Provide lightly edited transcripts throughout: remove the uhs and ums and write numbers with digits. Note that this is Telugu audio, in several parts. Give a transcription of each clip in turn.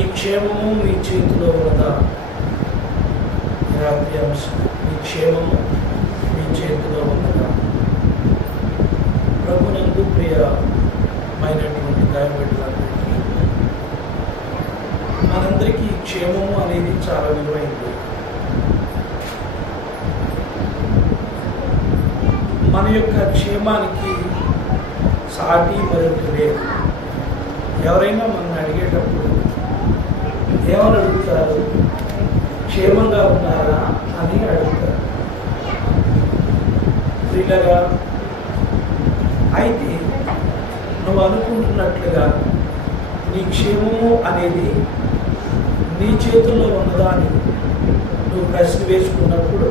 మీ క్షేమము మీ చేతిలో ఉన్నదా? రాత్రి అంశం, మీ క్షేమము మీ చేతిలో ఉన్నదా? ప్రభునందు ప్రియమైనటువంటి దైవబిడ్డలందరికీ మనందరికీ క్షేమము అనేది చాలా విలువైంది. మన యొక్క క్షేమానికి సాటి మరొకటి లేదు. ఎవరైనా మనం అడిగేటప్పుడు ఏమని అడుగుతారు? క్షేమంగా ఉన్నారా అని అడుగుతారు. ప్రియులరా, అయితే నువ్వు అనుకుంటున్నట్లుగా నీ క్షేమము అనేది నీ చేతుల్లో ఉన్నదా అని నువ్వు ప్రశ్న వేసుకున్నప్పుడు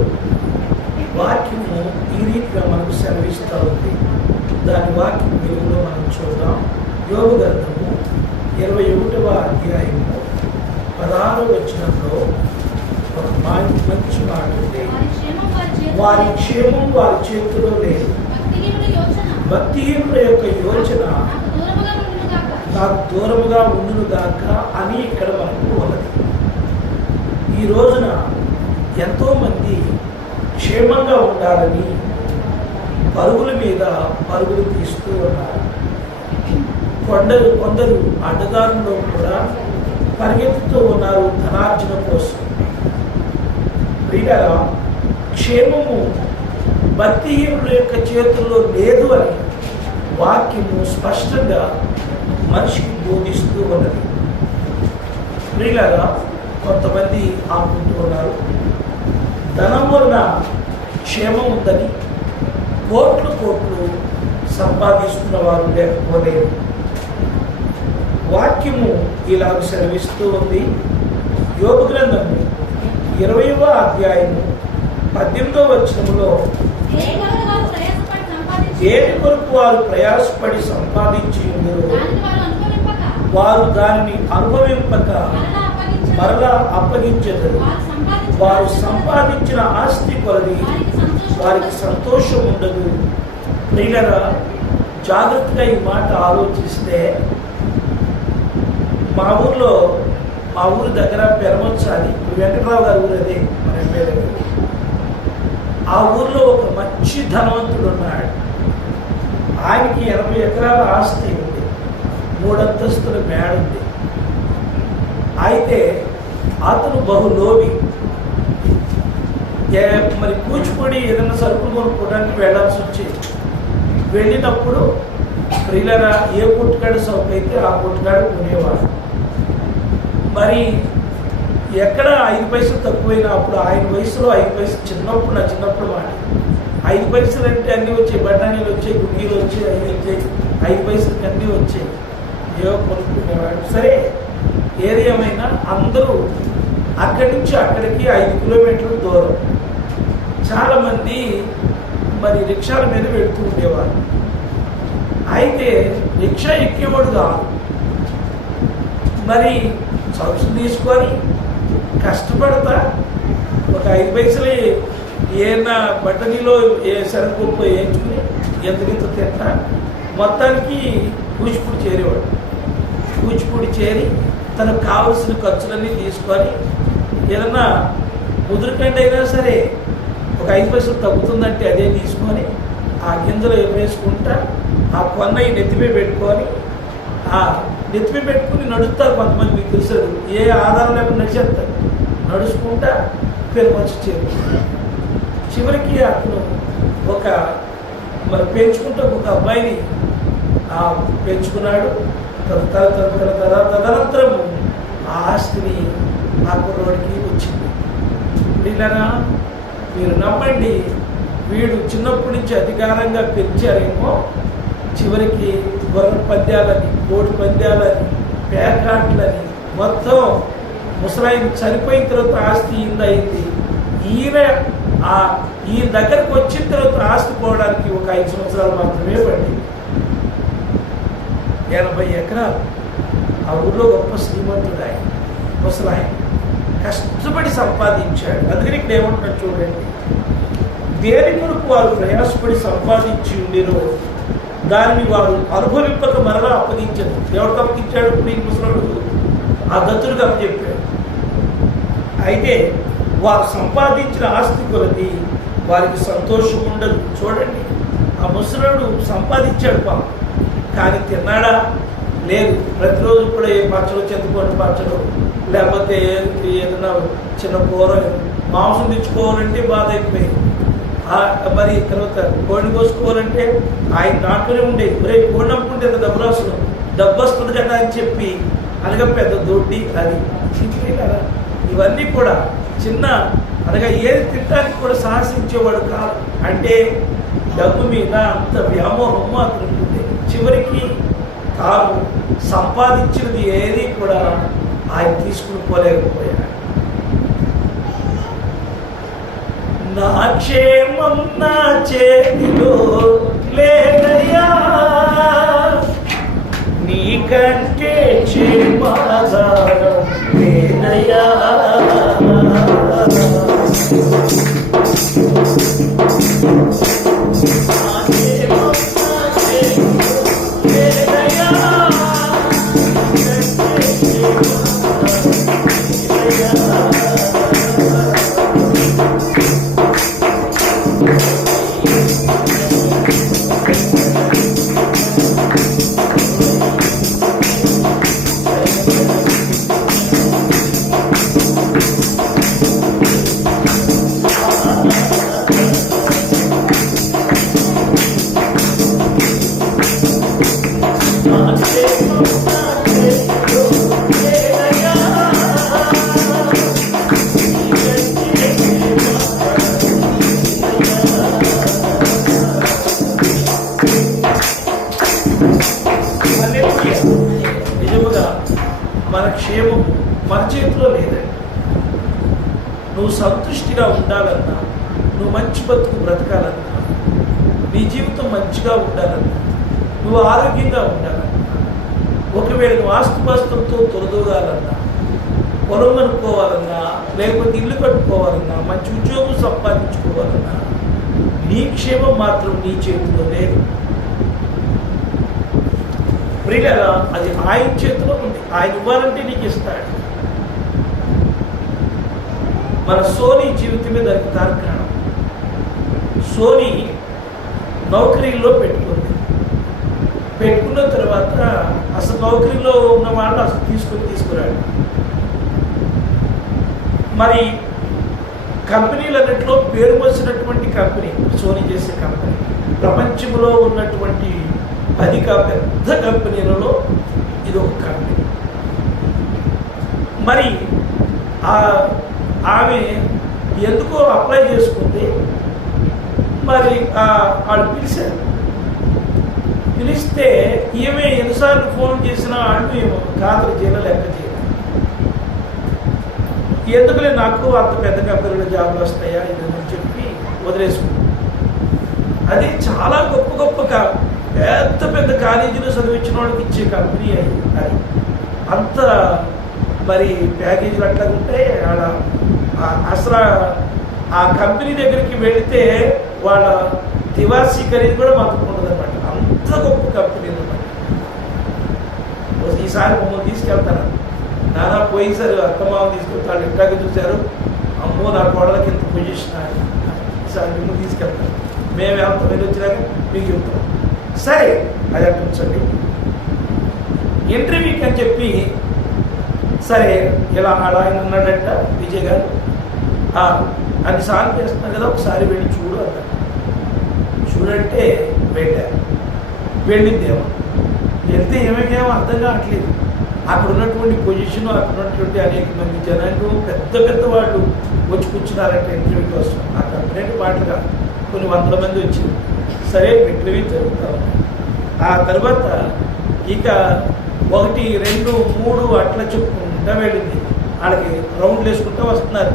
వాక్యము ఈ రీతిగా మనకు సెలవిస్తూ ఉంది. దాని వాక్యం వెలుగులో మనం చూద్దాం. యోబు గ్రంథము 21వ అధ్యాయము 16వ వచనంలో ఒక మంచి మాట ఉంది. వారి క్షేమం వారి చేతిలో లేదు, భక్తిహీనుల యొక్క యోచన నాకు దూరముగా ఉండును గాక అని ఇక్కడ మనకు ఉన్నది. ఈ రోజున ఎంతోమంది క్షేమంగా ఉండాలని పరుగుల మీద పరుగులు తీస్తూ ఉన్నారు. కొందరు అడ్డదారుల్లో కూడా పరిగెత్తుతూ ఉన్నారు ధనార్జన కోసం. ప్రియులారా, క్షేమము భక్తిహీనుల యొక్క చేతుల్లో లేదు అని వాక్యము స్పష్టంగా మనిషికి బోధిస్తూ ఉన్నది. ప్రియులారా, కొంతమంది ఆపుకుంటూ ఉన్నారు. ధనం వలన క్షేమం ఉందని కోట్లు సంపాదిస్తున్న వారు లేకపోలేదు. వాక్యము ఇలా సెలవిస్తూ ఉంది. యోబు గ్రంథము 20వ అధ్యాయము 18వ వచనములో దేని కొరకు వారు ప్రయాసపడి సంపాదించి వారు దానిని అనుభవింపక మరలా అప్పగించెదరు. వారు సంపాదించిన ఆస్తి కొలది వారికి సంతోషం ఉండదు. ప్రియులరా, జాగ్రత్తగా ఈ మాట ఆలోచిస్తే, మా ఊరు దగ్గర పెరమొచ్చాలి, వెంకటరావు గారి ఊరు అదే మన ఎమ్మెల్యే. ఆ ఊర్లో ఒక మంచి ధనవంతుడు ఉన్నాడు. ఆయనకి 80 ఎకరాల ఆస్తి ఉంది, 3 అంతస్తుల మేడ ఉంది. అయితే అతను బహులోభి. మరి కూచిపూడి ఏదైనా సరుకులు కొనుక్కోవడానికి వెళ్ళాల్సి వచ్చేది. వెళ్ళినప్పుడు ప్రియులరా, ఏ పుట్టుకాడు సౌకు అయితే ఆ పుట్టుకాడు కొనేవాడు. మరి ఎక్కడ 5 పైసలు తక్కువైనా అప్పుడు ఆయన వయసులో 5 పైసలు నా చిన్నప్పుడు మాట 5 పైసలు అంటే అన్నీ వచ్చాయి. బఠానీలు వచ్చాయి, గుగ్గీలు వచ్చాయి, 5 వచ్చాయి. 5 పైసలకి అన్నీ వచ్చాయి. ఏవో కొనుక్కునేవాడు. సరే, ఏది ఏమైనా అందరూ అక్కడి నుంచి అక్కడికి 5 కిలోమీటర్ల దూరం. చాలామంది మరి రిక్షాల మీద వెళుతూ ఉండేవారు. అయితే రిక్షా ఎక్కేవాడు కాదు. మరి సబ్సిడీ తీసుకొని కష్టపడతా ఒక 5 పైసలు ఏమైనా బట్టనీలో ఏ సరుకు వేయించుకుని ఎంత తింటా మొత్తానికి కూచిపూడి చేరేవాడు. కూచిపూడి చేరి తనకు కావలసిన ఖర్చులన్నీ తీసుకొని ఏదన్నా ముదురుకండి అయినా సరే ఒక 5 పైసలు తగ్గుతుందంటే అదే తీసుకొని ఆ గింజలు వేసుకుంటా ఆ కొన్న నెత్తిపై పెట్టుకొని నడుస్తారు. కొంతమంది మీకు తెలుసు, ఏ ఆధారం లేకుండా నడిచేస్తారు. నడుచుకుంటా పెరుమొచ్చి చివరికి అతను మరి పెంచుకుంటూ ఒక అబ్బాయిని పెంచుకున్నాడు. తదనంతరం ఆ ఆస్తిని ఆ కుర్రోడికి వచ్చింది. వీళ్ళనా మీరు నమ్మండి, వీడు చిన్నప్పటి నుంచి అధికారంగా పెంచారేమో, చివరికి గొర్రె పంద్యాలని, కోడి పంద్యాలని, పేకాట్లని మొత్తం ముసలాయన చనిపోయిన తర్వాత ఆస్తి అయింది. ఈయన దగ్గరకు వచ్చిన తర్వాత ఆస్తి పోవడానికి ఒక 5 సంవత్సరాలు మాత్రమే పడింది. 80 ఎకరాలు. ఆ ఊళ్ళో గొప్ప శ్రీమంతుడు ఆయన, ముసలాయన కష్టపడి సంపాదించాడు. అందుకని ఇక్కడ ఏమంటున్నా చూడండి, దేని కొరకు వారు ప్రయాసపడి సంపాదించి ఉండిరో దానిని వారు అనుభవింపక మరలా అప్పగించారు. ఎవరికి అప్పగించాడు? ఇప్పుడు ఈ ముసలాడు ఆ దత్తుడికి అప్పచెప్పాడు. అయితే వారు సంపాదించిన ఆస్తి కొలది వారికి సంతోషం ఉండదు. చూడండి, ఆ ముసలాడు సంపాదించాడు పాపం, కానీ తిన్నాడా? లేదు. ప్రతిరోజు కూడా ఏ పచ్చడు, చింతపండు పచ్చడు, లేకపోతే ఏదైనా చిన్న కూర, మాంసం తెచ్చుకోవాలంటే బాధ అయిపోయింది. మరి తర్వాత కోడిని కోసుకోవాలంటే ఆయన దాంట్లోనే ఉండేది. ఒరే కోడిని అమ్ముకుంటే డబ్బు వస్తుంది కదా అని చెప్పి అనగా పెద్ద దొడ్డి అది కదా. ఇవన్నీ కూడా చిన్న అనగా ఏది తినడానికి కూడా సాహసించేవాడు కాదు. అంటే డబ్బు మీద అంత వ్యామోహము అతను ఉంటుంది. చివరికి తాను సంపాదించినది ఏది కూడా ఆయన తీసుకుని పోలేకపోయాడు. నా క్షేమం నా చేతిలో లేదయ్యా, నీకంటే క్షేమాధారం లేదయ్యా. నిజముగా మన క్షేమం మన చేతిలో లేదండి. నువ్వు సంతృష్టిగా ఉండాలన్నా, నువ్వు మంచి బతుకు బ్రతకాలన్నా, నీ జీవితం మంచిగా ఉండాలన్నా, నువ్వు ఆరోగ్యంగా ఉండాలన్నా, ఒకవేళ నువ్వు ఆస్తుపాస్తులతో తొలదూగాలన్నా, పొలం కనుక్కోవాలన్నా, లేకపోతే ఇల్లు కట్టుకోవాలన్నా, మంచి ఉద్యోగం సంపాదించుకోవాలన్నా, నీ క్షేమం మాత్రం నీ చేతిలో లేదు. ప్రియులారా, అది ఆయన చేతిలో ఉంది. ఆయన ఇవ్వాలంటే నీకు ఇస్తాడు. మన సోనీ జీవితమే దానికి తార్కాణం. సోనీ నౌకరీలో పెట్టుకున్న తర్వాత అసలు నౌకరీలో ఉన్న వాళ్ళు అసలు తీసుకురాడు. మరి కంపెనీలన్నింటిలో పేరు వచ్చినటువంటి కంపెనీ సోనీ చేసే కంపెనీ, ప్రపంచంలో ఉన్నటువంటి 10 పెద్ద కంపెనీలలో ఇది ఒక కంపెనీ. మరి ఆమె ఎందుకో అప్లై చేసుకుంటే మరి వాళ్ళు పిలిస్తే ఈమె ఎన్నిసార్లు ఫోన్ చేసినా వాళ్ళు ఏమో ఖాతరు చేయడం లెక్క చేయడం. ఎందుకులే, నాకు అంత పెద్ద కంపెనీలో జాబులు వస్తాయా ఇదని చెప్పి వదిలేసుకుంటాం. అది చాలా గొప్ప పెద్ద కాలేజీలో చదివించిన వాళ్ళకి ఇచ్చే కంపెనీ అది. అంత మరి ప్యాకేజీలు అట్లా ఉంటే అసలు ఆ కంపెనీ దగ్గరికి వెళితే వాళ్ళ దివాసీ ఖరీదు కూడా మనకు ఉండదు అనమాట. అంత గొప్ప కంపెనీ అనమాట. ఈసారి మమ్మల్ని తీసుకెళ్తాను. నానా పోయినసారి అత్తమామని తీసుకెళ్తాడు. ఇంటాక చూశారు, అమ్మో నా కోడలకి ఎంత పొజిషన్ అని. ఈసారి మిమ్మల్ని తీసుకెళ్తాను. మేము వెళ్తాం, మీరు వచ్చినాక మీకు చెప్తాం. సరే, అది అనిపించండి. ఇంటర్వ్యూకి అని చెప్పి సరే ఇలా ఆయన అన్నాడంట విజయ్ గారు, అన్నిసార్లు చేస్తున్నాను కదా, ఒకసారి వెళ్ళి చూడు అన్నాడు. చూడంటే వెళ్ళిందేమో. వెళ్తే ఏమేమో అర్థం కావట్లేదు. అక్కడ ఉన్నటువంటి పొజిషన్, అక్కడ ఉన్నటువంటి అనేక మంది జనాలు, పెద్ద వాళ్ళు వచ్చి కూర్చున్నారంటే ఇంటర్వ్యూ కోసం. ఆ కంపెనీ పాటలుగా కొన్ని 100 మంది వచ్చింది. సరే, ఇంటర్వ్యూ జరుగుతూ ఉంది. ఆ తర్వాత ఇక 1, 2, 3 అట్లా చెప్పుకుంటూ వెళ్ళింది. వాళ్ళకి రౌండ్లు వేసుకుంటూ వస్తున్నారు,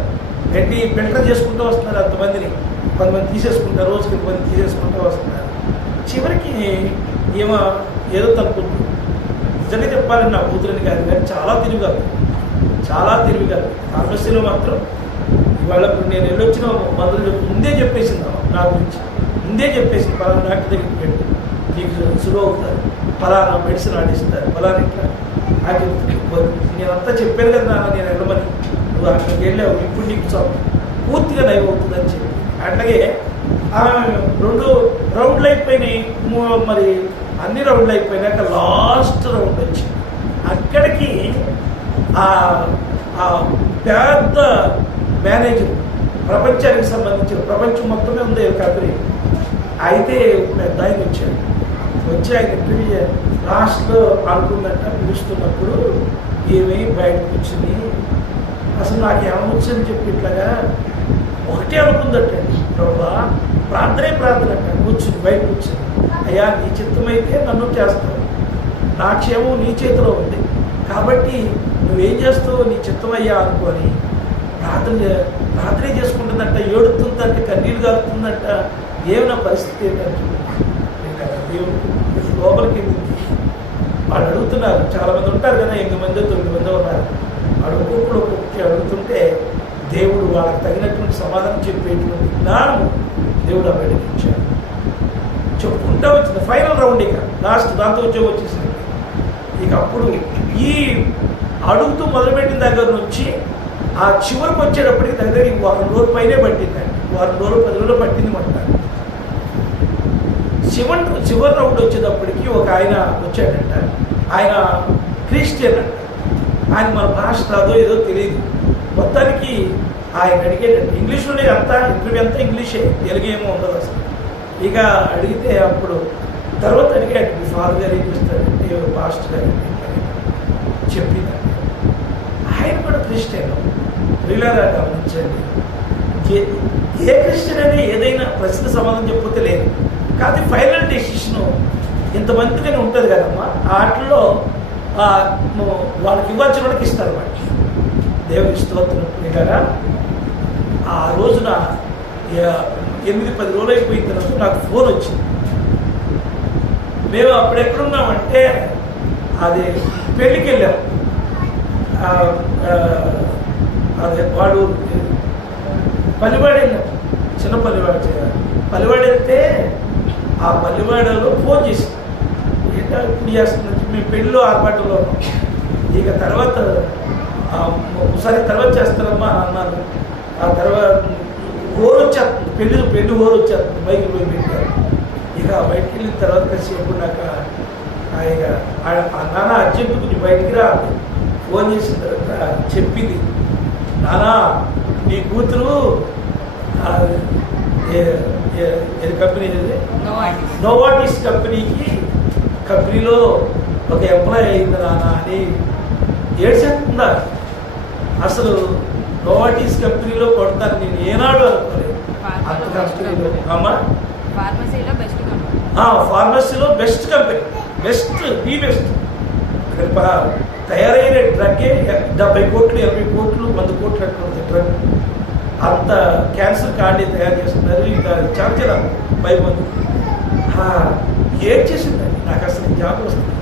గడ్డి ఫిల్టర్ చేసుకుంటూ వస్తున్నారు. అంతమందిని కొంతమంది తీసేసుకుంటారు, రోజుకి కొంతమంది తీసేసుకుంటూ వస్తున్నారు. చివరికి ఏదో తప్పుతుంది. నిజంగా చెప్పాలని నా కూతురని కాదు, కానీ చాలా తెలివిగా ఫార్మసీలో మాత్రం ఇవాళ నేను వెళ్ళొచ్చిన మందులు ముందే చెప్పేసింది నా గురించి. ముందే చెప్పేసింది, పలానా డాక్టర్ దగ్గరికి పెట్టి నీకు సులువు అవుతారు, పలానా మెడిసిన్ ఆడిస్తారు, పలానా ఇట్లా అది నేనంతా చెప్పాను కదా నాన్న, నేను వెళ్ళమని, నువ్వు అక్కడికి వెళ్ళావు, ఇప్పుడు నీకు పూర్తిగా నయం అవుతుందని చెప్పి. అట్లాగే 2 రౌండ్లు అయిపోయినాయి. మరి అన్ని రౌండ్లు అయిపోయినాక లాస్ట్ రౌండ్ వచ్చింది. అక్కడికి పెద్ద మేనేజర్, ప్రపంచానికి సంబంధించిన, ప్రపంచం మొత్తమే ఉంది కంపెనీ, అయితే పెద్ద ఆయన వచ్చాడు. వచ్చి ఆయన ఇంటర్వ్యూ లాస్ట్లో అనుకున్నట్ట పిలుస్తున్నప్పుడు ఏమీ బయటకు వచ్చింది. అసలు నాకు ఏమొచ్చని చెప్పి ఇట్లాగా ఒకటే అనుకుందటండి, ప్రభా ప్రార్థన అంట. కూర్చుని బయట కూర్చుని, అయ్యా నీ చిత్తమైతే నన్ను చేస్తావు, నా క్షేమం నీ చేతిలో ఉంది, కాబట్టి నువ్వేం చేస్తావు, నీ చిత్తమయ్యా అనుకొని ప్రార్థనే చేసుకుంటుందంట. ఏడుతుందంట, కన్నీళ్ళు కాలుతుందంట. ఏమైనా పరిస్థితి ఏంటంటే దేవుడు లోపలికి వాళ్ళు అడుగుతున్నారు. చాలామంది ఉంటారు కదా, 8 మంది 9 మంది ఉన్నారు. వాడు ఒక్కొక్కటి అడుగుతుంటే దేవుడు వాళ్ళకి తగినటువంటి సమాధానం చెప్పేటువంటి జ్ఞానం దేవుడు ఆ బయటకు ఇచ్చాడు. చెప్పుకుంటా వచ్చింది ఫైనల్ రౌండ్. ఇక లాస్ట్ దాంతో ఉద్యోగం వచ్చేసింది. ఇక అప్పుడు ఈ అడుగుతూ మొదలుపెట్టిన దగ్గర నుంచి ఆ చివరికి వచ్చేటప్పటికి దగ్గర 1 వారం రోజుల పైనే పట్టిందండి. 1 వారం రోజులు 10 రోజులు పట్టింది అంటారు. చివరి రౌండ్ వచ్చేటప్పటికి ఒక ఆయన వచ్చాడంట. ఆయన క్రిస్టియన్ అంట. ఆయన మన భాష రాదో ఏదో తెలియదు. మొత్తానికి ఆయన అడిగేటంట ఇంగ్లీష్లోనే, అంతా ఇంటర్వ్యూ అంతా ఇంగ్లీషే, తెలుగు ఏమో ఉండదు అసలు. ఇక అడిగితే అప్పుడు తర్వాత అడిగాడు, మీ ఫాదర్ గారు ఏం చేస్తాడంటే పాస్టర్ గారు చెప్పిందండి. ఆయన కూడా క్రిస్టియన్. రిలాగా గమనించండి, ఏ క్రిస్టియన్ అయినా ఏదైనా ప్రశ్న సమాధానం చెప్పితే లేదు. కానీ ఫైనల్ డెసిషను ఇంతమందిగానే ఉంటుంది కదమ్మా, వాటిలో వాళ్ళకి ఇవ్వాల్సిన వాళ్ళకి ఇస్తారు అన్నమాట. దేవుని స్తోత్రం. రిలాగా ఆ రోజున 8-10 రోజులు అయిపోయిన తర్వాత నాకు ఫోన్ వచ్చింది. మేము అప్పుడు ఎక్కడున్నామంటే అది పెళ్ళికి వెళ్ళాం. అదే వాడు పల్లివాడు వెళ్ళాం, చిన్న పల్లివాడు వెళ్తే ఆ పల్లివాడలో ఫోన్ చేసి ఏంటో ఇప్పుడు చేస్తున్నది, మేము పెళ్ళిలో ఆర్పాటంలో ఉన్నాం. ఇక తర్వాత ఒకసారి తర్వాత చేస్తారమ్మా అని అన్నాను. ఆ తర్వాత ఓరు వచ్చేస్తుంది, పెళ్ళి ఓరు వచ్చేస్తుంది, బయటికి పోయి పెట్టారు. ఇక బయటికి వెళ్ళిన తర్వాత కాసేపు నాకు ఇక నాన్న అర్జెంటు కొంచెం బయటికి రా ఫోన్ చేసిన తర్వాత చెప్పింది, నానా నీ కూతురు కంపెనీ నోవాటిస్ కంపెనీలో ఒక ఎంప్లాయ్ అయింది నాన్న అని ఏడ్చేస్తుందా. అసలు నోవాటిస్ కంపెనీలో కొడతాను నేను ఏనాడు అనుకోలేదు. అంత కంపెనీలో అమ్మా ఫార్మసీలో బెస్ట్ కంపెనీ, ది బెస్ట్. ఇక్కడ తయారైన డ్రగ్గే 70 కోట్లు 80 కోట్లు 100 కోట్లు అట్లా డ్రగ్. అంత క్యాన్సర్ కార్డు తయారు చేస్తున్నారు. ఇంకా చాలా భయపడి ఏం చేసిందండి. నాకు అసలు జాబ్ వస్తుంది.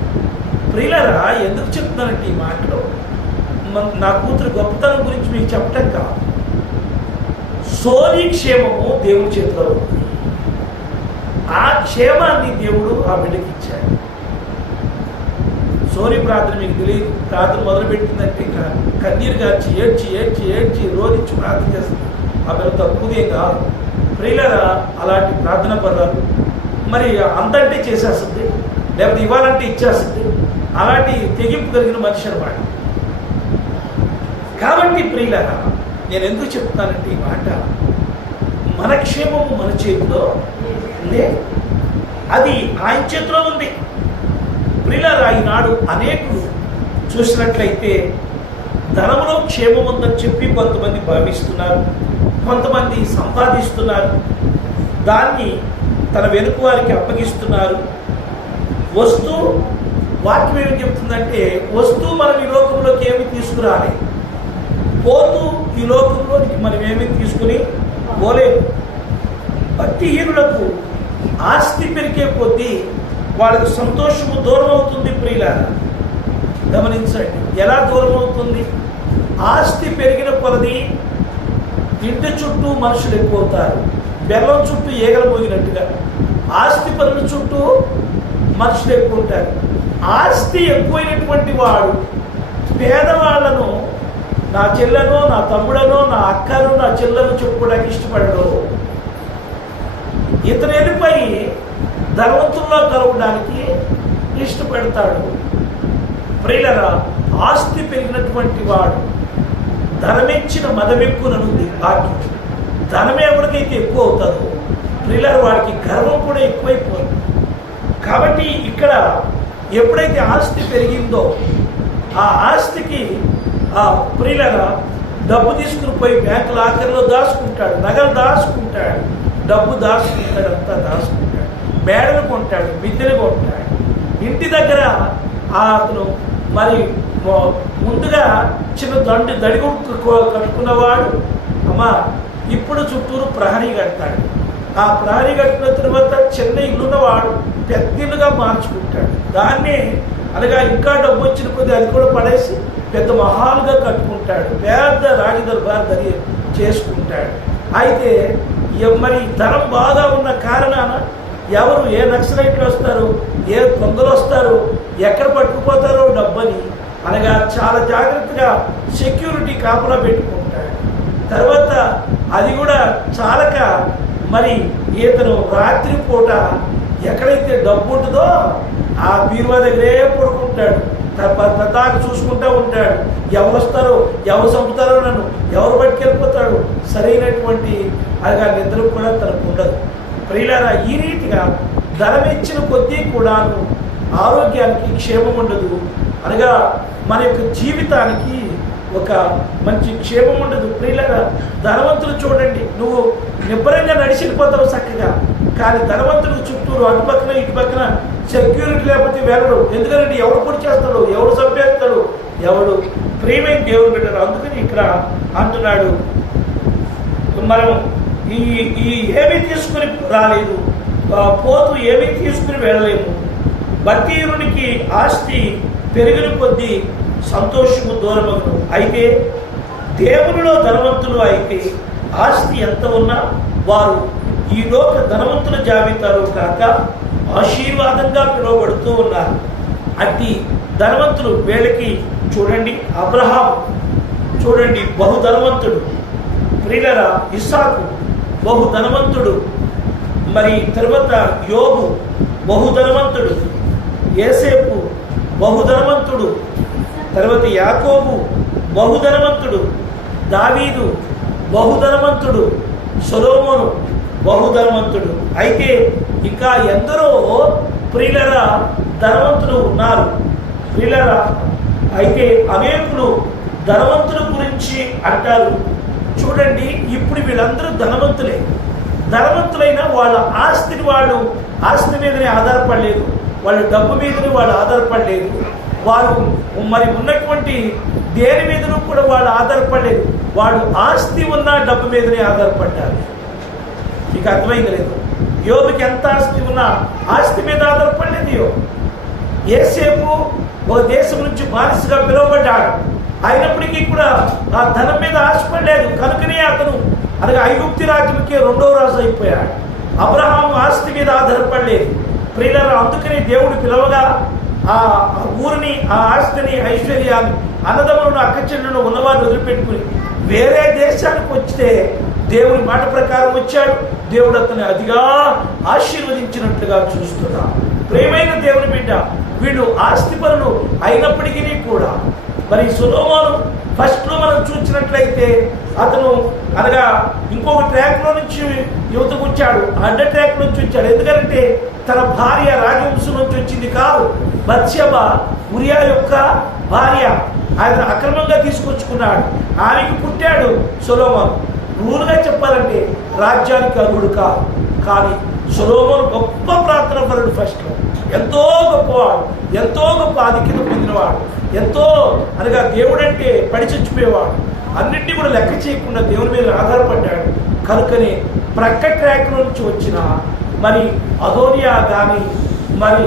ప్రియులారా, ఎందుకు చెప్తున్నానంటే ఈ మాటలో నా కూతురు గొప్పతనం గురించి మీకు చెప్పటం కాదు. సోని క్షేమము దేవుడి చేతిలో ఉంది. ఆ క్షేమాన్ని దేవుడు ఆ బిడ్డకి ఇచ్చాడు. సోని ప్రార్థన మీకు తెలియదు. ప్రార్థన మొదలుపెట్టిందంటే ఇంకా కన్నీరు గార్చి ఏడ్చి రోధించి ప్రార్థన చేస్తుంది. ఆ పిల్ల తక్కువదే కాదు. ప్రియులారా, అలాంటి ప్రార్థన పదాలు మరి అంతంటే చేసేస్తుంది, లేకపోతే ఇవ్వాలంటే ఇచ్చేస్తుంది. అలాంటి తెగింపు కలిగిన మనిషి అన్నమాట. కాబట్టి ప్రియులారా, నేను ఎందుకు చెప్తానంటే ఈ మాట, మన క్షేమము మన చేతిలో లేదు, అది ఆయన చేతిలో ఉంది. ప్రియులారా, ఈనాడు అనేకులు చూసినట్లయితే ధనములో క్షేమం ఉందని చెప్పి కొంతమంది భావిస్తున్నారు, కొంతమంది సంపాదిస్తున్నారు, దాన్ని తన వెనుక వారికి అప్పగిస్తున్నారు. వస్తువు వాక్యం ఏమి చెప్తుందంటే, వస్తువు మనం ఈ లోకంలోకి ఏమి తీసుకురాలి, పోతూ ఈ లోకంలోనికి మనం ఏమి తీసుకుని పోలేదు. భక్తిహీనులకు ఆస్తి పెరిగే కొద్దీ వాళ్ళకి సంతోషము దూరం అవుతుంది. ప్రియులారా, గమనించండి, ఎలా దూరం అవుతుంది? ఆస్తి పెరిగిన కొలది ఇంటి చుట్టూ మనుషులు ఎక్కువ అవుతారు. బెల్లం చుట్టూ ఈగలు మోగినట్టుగా ఆస్తి పనుల చుట్టూ మనుషులు ఎక్కువ ఉంటారు. ఆస్తి ఎక్కువైనటువంటి వాడు పేదవాళ్లను నా చెల్లెనో నా తమ్ముడనో నా అక్కను నా చెల్లెను చెప్పుకోవడానికి ఇష్టపడడు. ఇతను వెళ్ళిపోయి ధనవంతుల్లో కలవడానికి ఇష్టపడతాడు. ప్రియులరా, ఆస్తి పెరిగినటువంటి వాడు ధనమెచ్చిన మదమెక్కుననుంది వాక్యం. ధనం ఎవరికైతే ఎక్కువ అవుతుందో ప్రియులరా వాడికి గర్వం కూడా ఎక్కువైపోయింది. కాబట్టి ఇక్కడ ఎప్పుడైతే ఆస్తి పెరిగిందో ఆ ఆస్తికి ఆ ప్రియులరా డబ్బు తీసుకుని పోయి బ్యాంకు లాకర్లో దాచుకుంటాడు, నగలు దాచుకుంటాడు, డబ్బు దాచుకుంటాడు, అంతా దాచుకుంటాడు, మేడలు కొంటాడు, మిద్దెలు కొంటాడు. ఇంటి దగ్గర అతను మరి ముందుగా చిన్న దడిగు కట్టుకున్నవాడు అమ్మా ఇప్పుడు చుట్టూరు ప్రహరీ కడతాడు. ఆ ప్రహరీ కట్టిన తర్వాత చిన్న ఇల్లున్నవాడు పెద్ద ఇల్లుగా మార్చుకుంటాడు. దాన్ని అనగా ఇంకా డబ్బు వచ్చిన కొద్ది అది కూడా పడేసి పెద్ద మహాలుగా కట్టుకుంటాడు, పెద్ద రాజదర్బార్ చేసుకుంటాడు. అయితే మరి ధనం బాగా ఉన్న కారణాన ఎవరు ఏ నక్సలైట్లు వస్తారు, ఏ దొంగలు వస్తారు, ఎక్కడ పట్టుకుపోతారో డబ్బని అనగా చాలా జాగ్రత్తగా సెక్యూరిటీ కాపలా పెట్టుకుంటాడు. తర్వాత అది కూడా చాలక మరి ఇతను రాత్రి పూట ఎక్కడైతే డబ్బు ఉంటుందో ఆ బీరువా దగ్గరే పడుకుంటాడు, దాకా చూసుకుంటూ ఉంటాడు. ఎవరు వస్తారో, ఎవరు చంపుతారో, నన్ను ఎవరు పట్టుకెళ్ళిపోతాడు, సరైనటువంటి అనగా నిద్ర కూడా తనకు ఉండదు. ప్రియులారా, ఈ రీతిగా ధనం ఇచ్చిన కొద్దీ కూడాను ఆరోగ్యానికి క్షేమం ఉండదు, అనగా మన యొక్క జీవితానికి ఒక మంచి క్షేమం ఉండదు. ప్రియులారా, ధనవంతులు చూడండి, నువ్వు నిబ్బరంగా నడిచిపోతావు చక్కగా, కానీ ధనవంతులు చుట్టూరు అటు పక్కన ఇటు పక్కన సెక్యూరిటీ లేకపోతే వెళ్ళడు. ఎందుకంటే ఎవడు పొడి చేస్తాడు, ఎవడు చంపేస్తాడు, ఎవడు ప్రియమైన దేవుడు పెట్టారు. అందుకని ఇక్కడ అంటున్నాడు, మనం ఈ ఏమీ తీసుకుని రాలేదు, పోతూ ఏమీ తీసుకుని వెళ్ళలేము. భక్తిహీనునికి ఆస్తి పెరిగిన కొద్దీ సంతోషము దూరమగును. అయితే దేవునిలో ధనవంతులు అయితే ఆస్తి ఎంత ఉన్నా వారు ఈ లోక ధనవంతుల జాబితాలో కాక ఆశీర్వాదంగా పిలువబడుతూ ఉన్నారు. అట్టి ధనవంతులు వీళ్ళకి చూడండి, అబ్రహాం చూడండి బహుధనవంతుడు, ప్రియులరా ఇస్సాకు బహుధనవంతుడు, మరి తర్వాత యోబు బహుధనవంతుడు, యోసేపు బహుధనవంతుడు, తర్వాత యాకోబు బహుధనవంతుడు, దావీదు బహుధనవంతుడు, సొలొమోను బహుధనవంతుడు. అయితే ఇంకా ఎందరో ప్రియులరా ధనవంతులు ఉన్నారు. ప్రియులరా, అయితే అనేకులు ధనవంతుల గురించి అంటారు. చూడండి, ఇప్పుడు వీళ్ళందరూ ధనవంతులే. ధనవంతులైన వాళ్ళ ఆస్తిని వాళ్ళు ఆస్తి మీదనే ఆధారపడలేదు, వాళ్ళ డబ్బు మీదనే వాళ్ళు ఆధారపడలేదు, వారు మరి ఉన్నటువంటి దేని మీదను కూడా వాళ్ళు ఆధారపడలేదు. వాళ్ళు ఆస్తి ఉన్న డబ్బు మీదనే ఆధారపడ్డారు. మీకు అర్థమైంది లేదు? యోబుకి ఎంత ఆస్తి ఉన్నా ఆస్తి మీద ఆధారపడలేదు. యోసేపు ఒక దేశం నుంచి బానిసగా పిలువబడ్డాడు, అయినప్పటికీ కూడా ఆ ధనం మీద ఆశపడలేదు. కనుకనే అతను అనగా ఐగుప్తి రాజ్యంకే రెండవ రాజు అయిపోయాడు. అబ్రహాం ఆస్తి మీద ఆధారపడలేదు. ప్రియులారా, అందుకని దేవుడు పిలవగా ఆ ఊరిని, ఆ ఆస్తిని, ఐశ్వర్యాన్ని, అన్నదమ్ములను, అక్క చెల్లెలను ఉన్నవారిని వదిలిపెట్టుకుని వేరే దేశానికి వస్తే దేవుని మాట ప్రకారం వచ్చాడు. దేవుడు అతన్ని అతిగా ఆశీర్వదించినట్లుగా చూస్తున్నా. ప్రియమైన దేవుని బిడ్డ, వీళ్ళు ఆస్తిపరులు అయినప్పటికీ కూడా మరి సొలొమోను ఫస్ట్లో మనం చూసినట్లయితే అతను అనగా ఇంకొక ట్రాక్లో నుంచి యువతకు వచ్చాడు, అడ్డ ట్రాక్ నుంచి వచ్చాడు. ఎందుకంటే తన భార్య రాజవంశం నుంచి వచ్చింది కాదు. బత్షెబ ఉరియా యొక్క భార్య, ఆయన అక్రమంగా తీసుకొచ్చుకున్నాడు. ఆమెకు పుట్టాడు సొలొమోను. రూలుగా చెప్పాలంటే రాజ్యానికి అర్హుడు కాదు, కానీ సొలొమోను గొప్ప ప్రార్థన పరుడు. ఫస్ట్లో ఎంతో గొప్పవాడు, ఎంతో గొప్ప ఆధిక్యత పొందినవాడు, ఎంతో అనగా దేవుడంటే పడి చచ్చిపోయేవాడు. అన్నింటినీ కూడా లెక్క చేయకుండా దేవుని మీద ఆధారపడ్డాడు. కనుకనే ప్రక్క ట్రాక్ నుంచి వచ్చిన మరి అదోనియా కానీ, మరి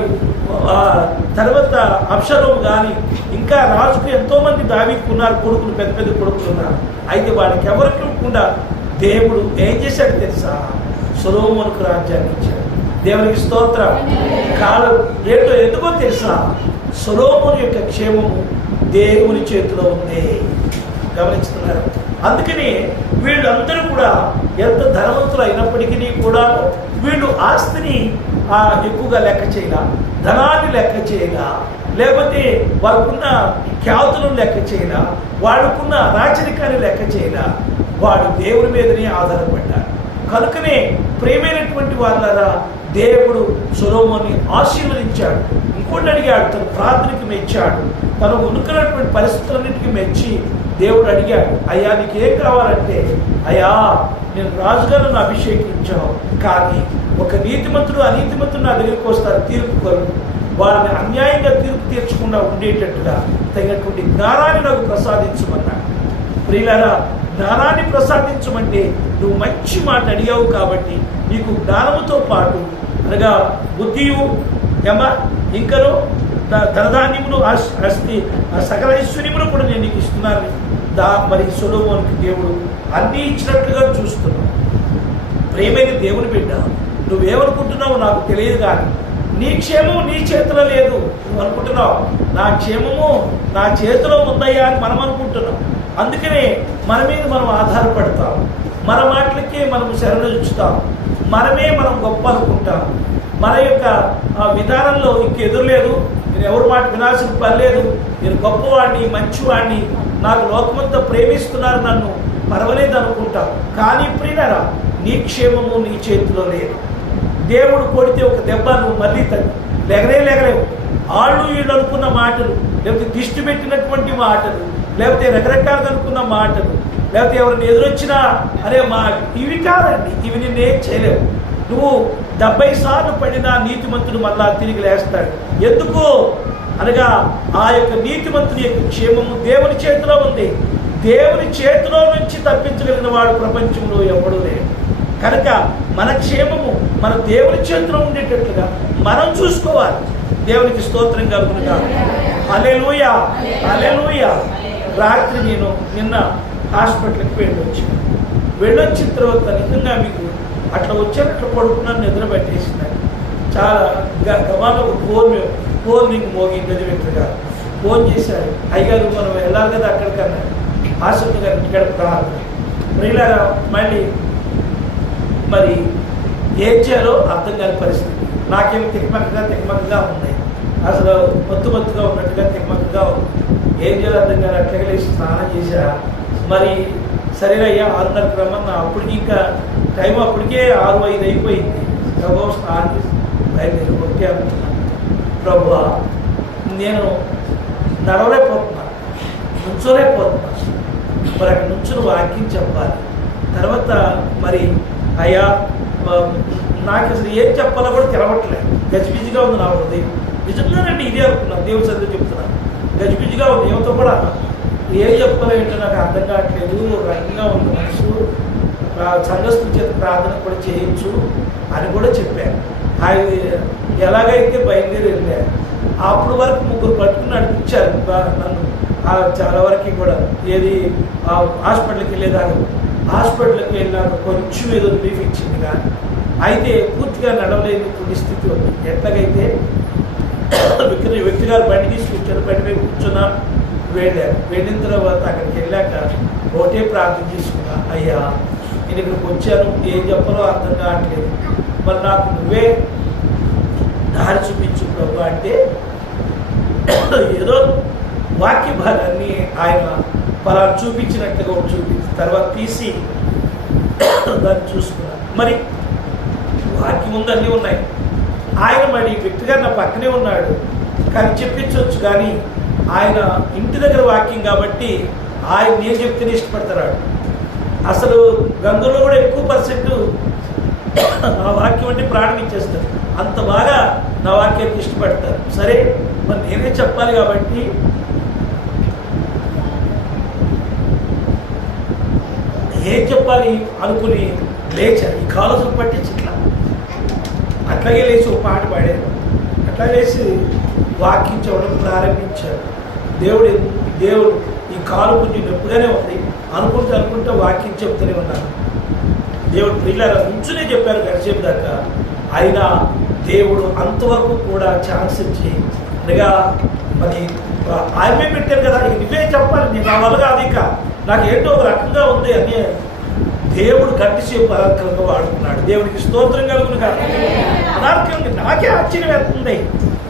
తర్వాత అబ్షలోము కానీ, ఇంకా రాజుకు ఎంతోమంది దావీదుకు ఉన్నారు, కొడుకులు, పెద్ద పెద్ద కొడుకులు ఉన్నారు. అయితే వాళ్ళకి ఎవరికి ఇవ్వకుండా దేవుడు ఏం చేశాడు తెలుసా? సొలొమోనుకు రాజ్యాన్ని ఇచ్చాడు. దేవునికి స్తోత్రం. కాలం ఏంటో ఎందుకో తెలుసా? సొలొమోను యొక్క క్షేమము దేవుని చేతిలో ఉంది. గమనిస్తున్నారు. అందుకని వీళ్ళందరూ కూడా ఎంత ధనవంతులు అయినప్పటికీ కూడా వీళ్ళు ఆస్తిని ఎక్కువగా లెక్క చేయలా, ధనాన్ని లెక్క చేయలా, లేకపోతే వాళ్ళకున్న ఖ్యాతులను లెక్క చేయలా, వాళ్ళకున్న రాచరికాన్ని లెక్క చేయలా. వాడు దేవుని మీదనే ఆధారపడ్డారు. కనుకనే ప్రేమైనటువంటి వాళ్ళరా దేవుడు సొలొమోన్ని ఆశీర్వదించాడు. ఇంకోటి అడిగాడు, తన ప్రార్థనకి మెచ్చాడు. తను ఉనుకున్నటువంటి పరిస్థితులన్నింటికి మెచ్చి దేవుడు అడిగాడు, అయ్యా నీకేం కావాలంటే, అయ్యా నేను రాజుగారిని అభిషేకించావు, కానీ ఒక నీతిమంతుడు అనీతిమంతుడు నా దగ్గరికి వస్తారు తీర్పు కొరకు, వాళ్ళని అన్యాయంగా తీర్పు తీర్చకుండా ఉండేటట్టుగా తగినటువంటి జ్ఞానాన్ని నాకు ప్రసాదించమన్నాడు. ప్రియులారా, జ్ఞానాన్ని ప్రసాదించమంటే నువ్వు మంచి మాట అడిగావు కాబట్టి నీకు జ్ఞానముతో పాటు అనగా బుద్ధియు ఇంకను ధనధాన్యములు ఆస్తి సకల ఐశ్వర్యములు కూడా నేను నీకు ఇస్తున్నాను. మరి సొలొమోనుకి దేవుడు అన్నీ ఇచ్చినట్లుగా చూస్తున్నావు. ప్రేమైన దేవుని బిడ్డ, నువ్వేమనుకుంటున్నావు నాకు తెలియదు, కానీ నీ క్షేమము నీ చేతిలో లేదు. నువ్వు అనుకుంటున్నావు నా క్షేమము నా చేతిలో ఉందయ్యా అని మనం అనుకుంటున్నాం. అందుకనే మన మీద మనం ఆధారపడతాం, మన మాటలకే మనం శరణుచుతాం, మనం గొప్ప అనుకుంటాం. మన యొక్క విధానంలో ఇంకెదురు లేదు, నేను ఎవరి మాట వినాల్సిన పని లేదు, నేను గొప్పవాడిని మంచివాడిని, నాకు లోకమంతా ప్రేమిస్తున్నారు, నన్ను పర్వాలేదు అనుకుంటాం. కానీ ప్రియులారా, నీ క్షేమము నీ చేతిలో లేదు. దేవుడు కొడితే ఒక దెబ్బ నువ్వు మళ్ళీ లేగలేవు. ఆళ్ళు వీళ్ళు అనుకున్న మాటలు, లేకపోతే దిష్టి పెట్టినటువంటి మాటలు, లేకపోతే రకరకాలుగా అనుకున్న మాటలు, లేకపోతే ఎవరిని ఎదురొచ్చినా అనే మాట, ఇవి కాదండి. ఇవి నిన్నేం చేయలేవు. నువ్వు 70 సార్లు పడినా నీతిమంతుడు మళ్ళా తిరిగి లేస్తాడు. ఎందుకు అనగా ఆ యొక్క నీతిమంతుని యొక్క క్షేమము దేవుని చేతిలో ఉంది. దేవుని చేతిలో నుంచి తప్పించగలిగిన వాడు ప్రపంచంలో ఎవడూ లేడు. కనుక మన క్షేమము మన దేవుని చేతిలో ఉండేటట్లుగా మనం చూసుకోవాలి. దేవునికి స్తోత్రం కలుగునుగా. హల్లెలూయా, హల్లెలూయా. రాత్రి నేను నిన్న హాస్పిటల్కి వెళ్ళొచ్చిన తర్వాత నిజంగా మీకు అట్లా వచ్చేటట్లు పడుకున్నాను, నిద్ర పెట్టేసింది. చాలా గవాలో ఫోన్ మీకు మోగింది. గజమిత్ర గారు ఫోన్ చేశారు, అయ్యారు మనం వెళ్ళాలి కదా అక్కడికన్నా, హాస్పిటల్ గారు ఇక్కడ ప్రారంభం ప్రియులారా. మళ్ళీ మరి ఏం చేయాలో అర్థం కాని పరిస్థితి. నాకేమో తికమకగా ఉన్నాయి, అసలు మత్తుగా ఉన్నట్టుగా తికమకగా ఉంది. ఏం చేయాలో అర్థం కాదు. అట్లగా లేచి స్నానం చేశా. మరి సరేనయ్యా 6:30కి రమ్మన్నా. అప్పటికి ఇంకా టైం అప్పటికే 6:05 అయిపోయింది. ప్రభు స్నానం చేసి బయలుదేరి ఒకటే అనుకున్నాను, ప్రభువా నేను నడవలేకపోతున్నాను, నుంచోలేకపోతున్నాను. మరి అక్కడ నుంచుని వాక్యం చెప్పాలి. తర్వాత మరి అయ్యా నాకు అసలు ఏం చెప్పాలో కూడా తెలవట్లేదు. గజిబిజిగా ఉంది నా హృదయం. నిజంగానండి ఇదే అనుకున్నాను, దేవుడి చదువు చెప్తున్నాను. గజిబిజిగా ఉంది. ఏమితో కూడా ఏం చెప్పాలంటే నాకు అర్థం కావట్లేదు, రకంగా ఉంది మనసు, సంఘస్థుల చేత ప్రార్థన కూడా చేయొచ్చు అని కూడా చెప్పాను. ఆయన ఎలాగైతే బయలుదేరి వెళ్ళారు. అప్పుడు వరకు 3 పట్టుకుని నడిపించారు నన్ను చాలా వరకు కూడా. ఏది హాస్పిటల్కి వెళ్ళేదాకా, హాస్పిటల్కి వెళ్ళాక కొంచెం ఏదో రిలీఫ్ ఇచ్చింది, కానీ అయితే పూర్తిగా నడవలేని స్థితి ఉంది. ఎట్లాగైతే వ్యక్తి గారు బండి తీసుకొచ్చారు, బండి మీద కూర్చున్నా వెళ్ళారు. వెళ్ళిన తర్వాత అక్కడికి వెళ్ళాక ఒకటే ప్రార్థన చేసుకున్నా, అయ్యా నేను ఇక్కడికి వచ్చాను, ఏం చెప్పాలో అర్థం కావట్లేదు, మరి నాకు నువ్వే దారి చూపించు ప్రభు అంటే ఏదో వాక్య భాగాన్ని ఆయన పలా చూపించినట్టుగా చూపించి తర్వాత తీసి దాన్ని చూసుకున్నాను. మరి వాక్యం ముందు అన్నీ ఉన్నాయి. ఆయన మరి వ్యక్తిగా నా పక్కనే ఉన్నాడు, కానీ చెప్పించవచ్చు. కానీ ఆయన ఇంటి దగ్గర వాక్యం కాబట్టి ఆయన నేను చెప్తేనే ఇష్టపడతాడు. అసలు గంగలో కూడా ఎక్కువ % నా వాక్యం అంటే ప్రాణం ఇచ్చేస్తారు. అంత బాగా నా వాక్యానికి ఇష్టపడతారు. సరే మరి నేనే చెప్పాలి కాబట్టి ఏం చెప్పాలి అనుకుని లేచారు. ఈ కాలసం పట్టించి అట్లాగే లేచి ఒక పాట పాడారు. అట్లా లేచి వాక్యం చెప్పడం ప్రారంభించారు. దేవుడు ఈ కాలు కొంచెం నొప్పిగానే ఉంది అనుకుంటూ వాక్యం చెప్తూనే ఉన్నాను. దేవుడు ప్రియులారా నుంచునే చెప్పారు గడిచేపు దాకా. అయినా దేవుడు అంతవరకు కూడా ఛాన్స్ ఇచ్చి అనగా మరి ఆమె పెట్టారు కదా, ఇక నువ్వే చెప్పాలి, నేను నా వల్ల కాదు, ఇక నాకు ఏంటో ఒక రకంగా ఉంది అని దేవుడు గట్టిసేపు అనర్కలంగా వాడుకున్నాడు. దేవునికి స్తోత్రం కలుగును కాదు. అనర్కలంగా నాకే ఆశ్చర్యం వేస్తుంది,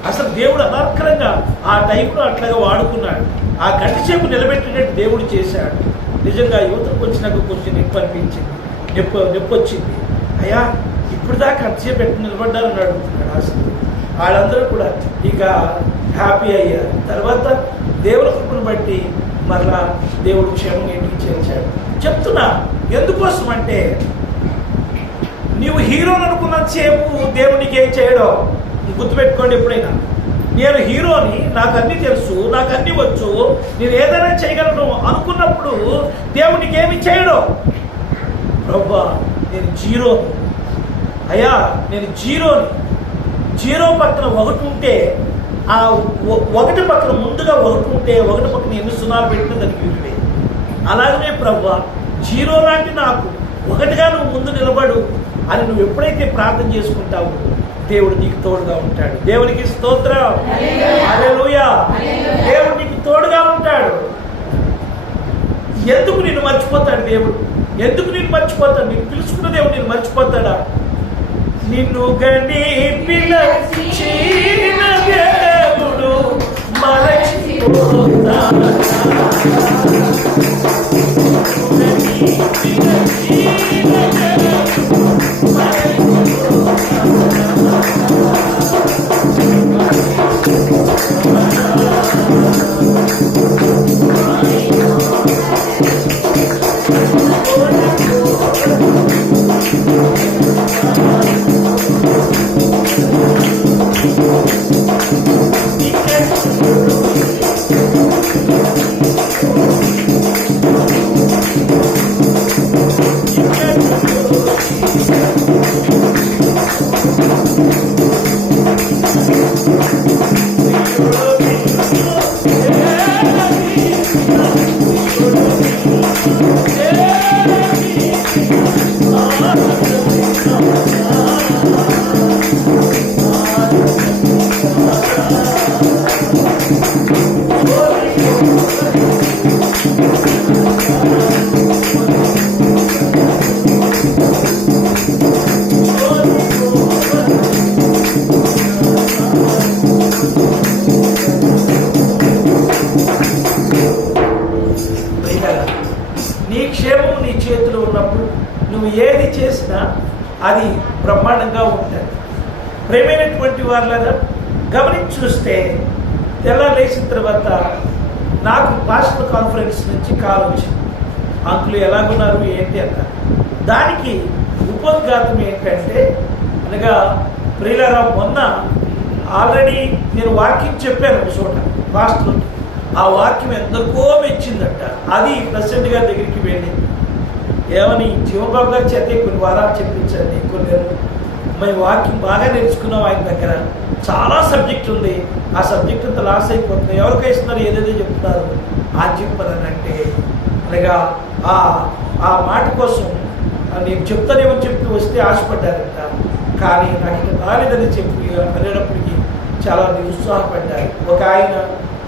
అసలు దేవుడు అనర్కలంగా ఆ టైంలో అట్లాగా వాడుకున్నాడు. ఆ గట్టిసేపు నిలబెట్టినట్టు దేవుడు చేశాడు. నిజంగా యువతకు వచ్చినాక కొంచెం నొప్పి అనిపించింది, నొప్పి వచ్చింది. అయ్యా ఇప్పుడు దాకా అంతసేపు పెట్టి నిలబడ్డారని అడుగుతున్నాడు. అసలు వాళ్ళందరూ కూడా ఇక హ్యాపీ అయ్యారు. తర్వాత దేవుని కృపను బట్టి మరలా దేవుడు క్షేమం ఇంటికి చేర్చాడు. చెప్తున్నా ఎందుకోసం అంటే, నీవు హీరోని అనుకున్నంతసేపు దేవునికి ఏం చేయడం గుర్తుపెట్టుకోండి. ఎప్పుడైనా నేను హీరోని, నాకు అన్నీ తెలుసు, నాకు అన్నీ వచ్చు, నేను ఏదైనా చేయగలను అనుకున్నప్పుడు దేవునికి ఏమి చేయడం. ప్రభా నేను జీరోని, అయ్యా నేను జీరోని. జీరో పక్కన ఒకటి ఉంటే, ఆ ఒకటి పక్కన ముందుగా ఒకటి ఉంటే ఒకటి పక్కన ఎన్ని సున్నాలు పెట్టినా దానికి విలువే. అలాగనే ప్రభా జీరో లాంటి నాకు ఒకటిగా నువ్వు ముందు నిలబడు అని నువ్వు ఎప్పుడైతే ప్రార్థన చేసుకుంటావు, దేవుడు నీకు తోడుగా ఉంటాడు. దేవునికి స్తోత్రం, హల్లెలూయా. దేవుడు నీకు తోడుగా ఉంటాడు. ఎందుకు నిన్ను మర్చిపోతాడు దేవుడు? ఎందుకు నిన్ను మర్చిపోతాడు? నీకు పిలుచుకున్న దేవుడు నిన్ను మర్చిపోతాడా? నిన్ను గని పిలచిన దేవుడు మరచిపోతాడా? నీ క్షేమం నీ చేతిలో ఉన్నప్పుడు నువ్వు ఏది చేసినా అది బ్రహ్మాండంగా ఉంటుంది. ప్రేమైనటువంటి వాళ్ళగా గమనించి చూస్తే, తెల్ల లేచిన తర్వాత నాకు పాస్టర్ కాన్ఫరెన్స్ నుంచి కాల్ వచ్చింది, అంకులు ఎలాగున్నారు ఏంటి అన్న. దానికి ఉపోద్ఘాతం ఏంటంటే, అనగా ప్రియులారా, మొన్న ఆల్రెడీ నేను వాక్యం చెప్పాను ఒక చోట పాస్టర్కి. ఆ వాక్యం ఎందరికో మెచ్చిందట. అది ప్రెసిడెంట్ గారి దగ్గరికి వెళ్ళింది. ఏమని, జీవబాబు గారి చేత కొన్ని వారాలు చెప్పించండి, కొన్ని మేము వాక్యం బాగా నేర్చుకున్నాం, ఆయన దగ్గర చాలా సబ్జెక్ట్ ఉంది, ఆ సబ్జెక్ట్ అంతా లాస్ అయిపోతుంది, ఎవరికై ఇస్తున్నారు ఏదేదో చెప్తున్నారు అని చెప్పానంటే, అనగా ఆ మాట కోసం నేను చెప్తానేమని చెప్పి వస్తే ఆశపడ్డారంట. కానీ నాకు ఇంకా రాలేదని చెప్పి అనేటప్పటికీ చాలా నిరుత్సాహపడ్డారు. ఒక ఆయన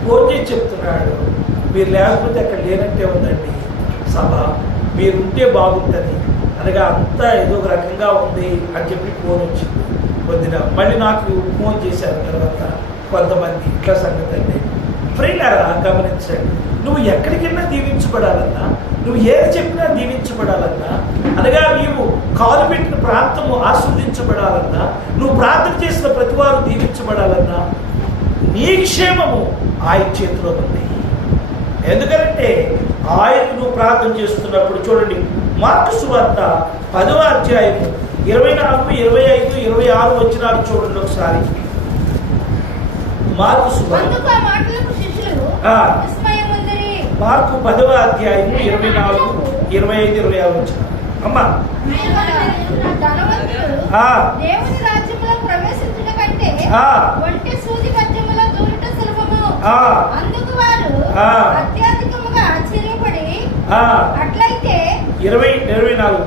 ఫోన్ చేసి చెప్తున్నాడు, మీరు లేకపోతే అక్కడ లేనట్టే ఉందండి సభ, మీరు ఉంటే బాగుంటుంది అనగా అంతా ఏదో ఒక రకంగా ఉంది అని చెప్పి ఫోన్ వచ్చింది. కొద్దిగా మళ్ళీ నాకు ఫోన్ చేశారు తర్వాత కొంతమంది, ఇట్లా సంగతి అండి. ఫ్రెండ్లారా గమనించండి, నువ్వు ఎక్కడికి వెళ్ళినా దీవించబడాలన్నా, నువ్వు ఏది చెప్పినా దీవించబడాలన్నా, అనగా నీవు కాలు పెట్టిన ప్రాంతము ఆస్వాదించబడాలన్నా, నువ్వు ప్రార్థన చేసిన ప్రతి వారు దీవించబడాలన్నా, నీ క్షేమము ఆయన చేతిలో ఉంది. ఎందుకంటే ఆయనకు నువ్వు ప్రార్థన చేస్తున్నప్పుడు చూడండి, మార్కు సువార్త 10వ అధ్యాయము 24, 25, 26 వచనాలు చూడండి ఒకసారి. మార్కు సువార్త మార్కు 10వ అధ్యాయము 24, 25, 26 వచనాలు. అమ్మా, దేవుని రాజ్యములో ప్రవేశించుట కంటే ఒంటె సూది మధ్యములో దూరుట సులభము. అందుకు వారు అత్యధికముగా ఆశ్చర్యపడి, అట్లయితే 24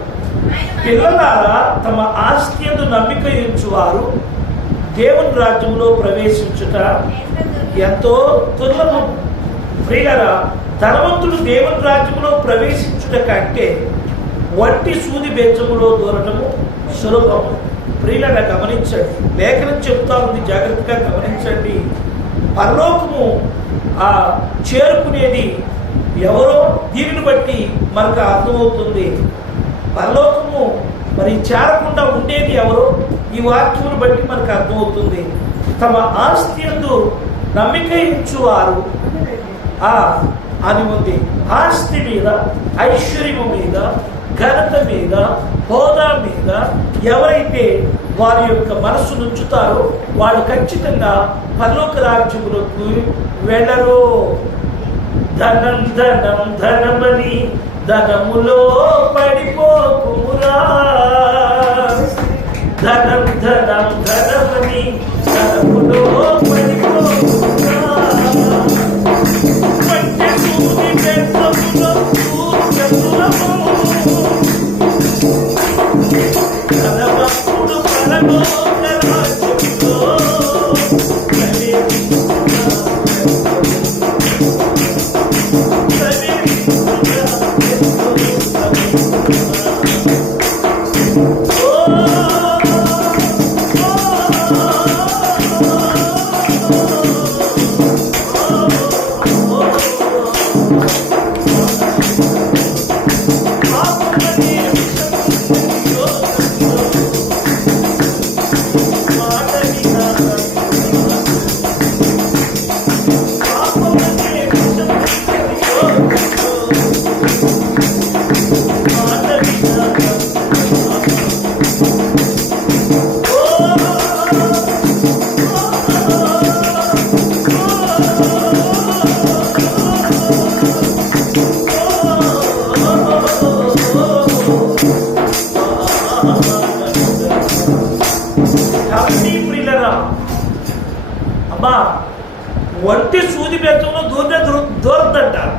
పిల్లలారా, తమ ఆస్తియందు నమ్మిక ఉంచువారు దేవుని రాజ్యములో ప్రవేశించుట ఎంతో దుర్లభం. ప్రియులారా, ధనవంతుడు దేవుని రాజ్యంలో ప్రవేశించుట కంటే వట్టి సూది బెచ్చములో దూరటము సులభము. ప్రియులారా, గమనించండి, లేఖనం చెప్తా ఉంది, జాగ్రత్తగా గమనించండి. పరలోకము చేరుకునేది ఎవరో దీనిని బట్టి మనకు అర్థమవుతుంది. పరలోకము మరి చేరకుండా ఉండేది ఎవరో ఈ వాక్యమును బట్టి మనకు అర్థమవుతుంది. తమ ఆస్తి యందు నమ్మిక ఉంచువారు అని ఉంది. ఆస్తి మీద, ఐశ్వర్యము మీద, ఘనత మీద, హోదా మీద ఎవరైతే వారి యొక్క మనస్సు నుంచుతారో వాళ్ళు ఖచ్చితంగా పరలోక రాజ్యములకు వెళ్ళరు. ధనం ధనం ధనమని ధనములో పడిపోకుమురా, ధనం ధనం ధనమని ధనములో పడిపోకుమురా, వంటి సూది బెచ్చములో దూరము, ధనవంతుడు పరలోక రాజ్యములో అమ్మా, వంటి సూది బెచ్చంలో దూరద్దంటారు.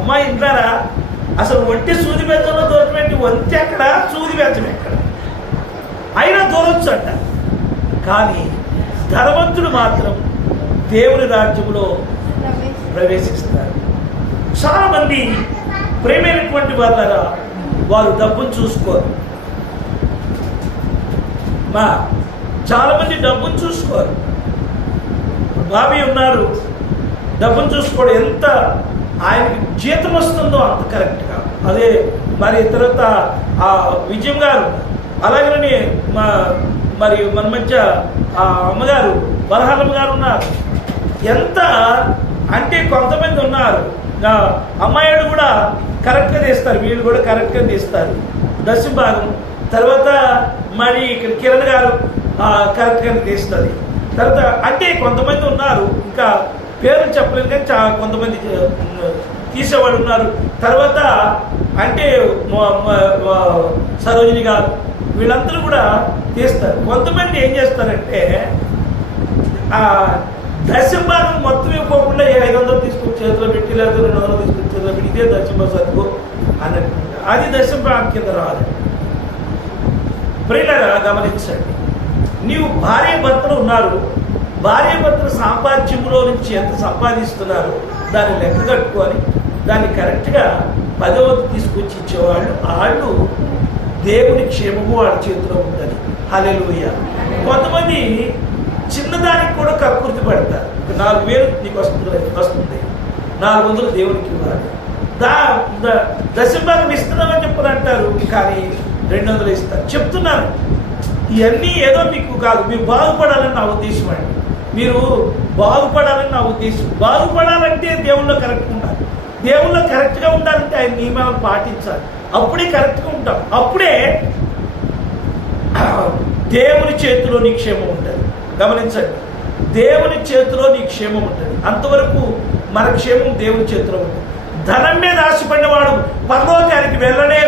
అమ్మా ఇంటారా, అసలు వంటి సూది బెచ్చంలో దూరటువంటి వంతి ఎక్కడ, సూది బెచ్చం ఎక్కడ, అయినా దూరొచ్చు అంట. కానీ ధనవంతుడు మాత్రం దేవుని రాజ్యంలో ప్రవేశిస్తారు. చాలా మంది ప్రేమైనటువంటి వాళ్ళరా వారు డబ్బును చూసుకోరు. చాలా మంది డబ్బును చూసుకోరు. బాబీ ఉన్నారు, డబ్బును చూసుకోవడం, ఎంత ఆయనకి జీతం వస్తుందో అంత కరెక్ట్గా. అదే మరి తర్వాత విజయం గారు, అలాగనే మరి మన మధ్య అమ్మగారు బలహాలమ్మ గారు ఉన్నారు. ఎంత అంటే కొంతమంది ఉన్నారు అమ్మాయిలు కూడా కరెక్ట్గా తీస్తారు, వీళ్ళు కూడా కరెక్ట్గా తీస్తారు దశమ భాగం. తర్వాత మరి ఇక్కడ కిరణ్ గారు కరెక్ట్గా తీస్తుంది. తర్వాత అంటే కొంతమంది ఉన్నారు, ఇంకా పేర్లు చెప్పలేదు కానీ కొంతమంది తీసేవాళ్ళు ఉన్నారు. తర్వాత అంటే సరోజిని గారు, వీళ్ళందరూ కూడా తీస్తారు. కొంతమంది ఏం చేస్తారంటే దశమ భాగం మొత్తం ఇవ్వకుండా 500 తీసుకొచ్చి చేతిలో పెట్టి, లేదా 200 తీసుకొచ్చి చేతిలో పెట్టి, ఇదే దశమ సరుకు అన్నట్టు, అది దశమ భాగం కింద రాదు. ప్రియులారా, గమనించండి, నీవు భార్య భర్తలు ఉన్నారు, భార్య భర్తల సాంపాద్యంలో నుంచి ఎంత సంపాదిస్తున్నారు దాన్ని లెక్క కట్టుకొని దాన్ని కరెక్ట్గా 10వ తీసుకొచ్చి ఇచ్చేవాళ్ళు, వాళ్ళు దేవుని క్షేమము వాళ్ళ చేతిలో ఉంటుంది. హల్లెలూయా. కొంతమంది చిన్నదానికి కూడా కక్కుర్తి పడతారు. 4000 నీకు వస్తుంది 400 దేవునికి ఇవ్వాలి, దశమ భాగం ఇస్తున్నామని చెప్పని అంటారు, కానీ 200 ఇస్తారు. చెప్తున్నాను, ఇవన్నీ ఏదో మీకు కాదు, మీరు బాగుపడాలని నా ఉద్దేశం అండి. మీరు బాగుపడాలని నా ఉద్దేశం. బాగుపడాలంటే దేవుల్లో కరెక్ట్గా ఉండాలి. దేవుల్లో కరెక్ట్గా ఉండాలంటే ఆయన నియమాలను పాటించాలి. అప్పుడే కరెక్ట్గా ఉంటాం. అప్పుడే దేవుని చేతిలో నీ క్షేమం ఉంటుంది. గమనించండి, దేవుని చేతిలో నీ క్షేమం ఉంటుంది. అంతవరకు మన క్షేమం దేవుని చేతిలో ఉంటుంది. ధనం మీద ఆశపడినవాడు పరలోకానికి వెళ్ళడని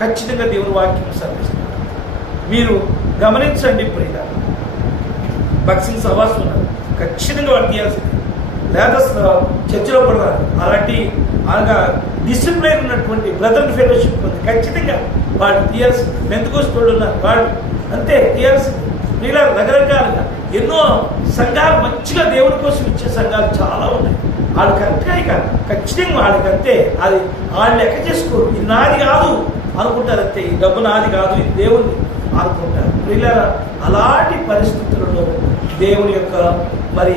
ఖచ్చితంగా దేవుని వాక్యం సర్విస్తుంది. మీరు గమనించండి ప్రియుల, భక్సింగ్ సవాస్ ఉన్నారు, ఖచ్చితంగా వాడు తీయాల్సింది. లేదా చర్చిలో పడతారు, అలాంటి అనగా డిసిప్లైన్ ఉన్నటువంటి బ్రదర్ ఫెలోషిప్ ఉంది, ఖచ్చితంగా వాడు తీయాల్సింది. పెంతెకోస్తు ఉన్నారు, వాడు అంతే తీయాల్సింది. ఇలా రకరకాలుగా ఎన్నో సంఘాలు మంచిగా దేవుని కోసం ఇచ్చే సంఘాలు చాలా ఉన్నాయి. వాళ్ళు కరెక్ట్గా ఇక ఖచ్చితంగా వాళ్ళకి అంతే, అది వాళ్ళు లెక్క చేసుకోరు. ఇది నాది కాదు అనుకుంటారు అంతే, ఈ డబ్బు నాది కాదు, ఇది దేవుని అనుకుంటారు. ఇలా అలాంటి పరిస్థితులలో దేవుని యొక్క మరి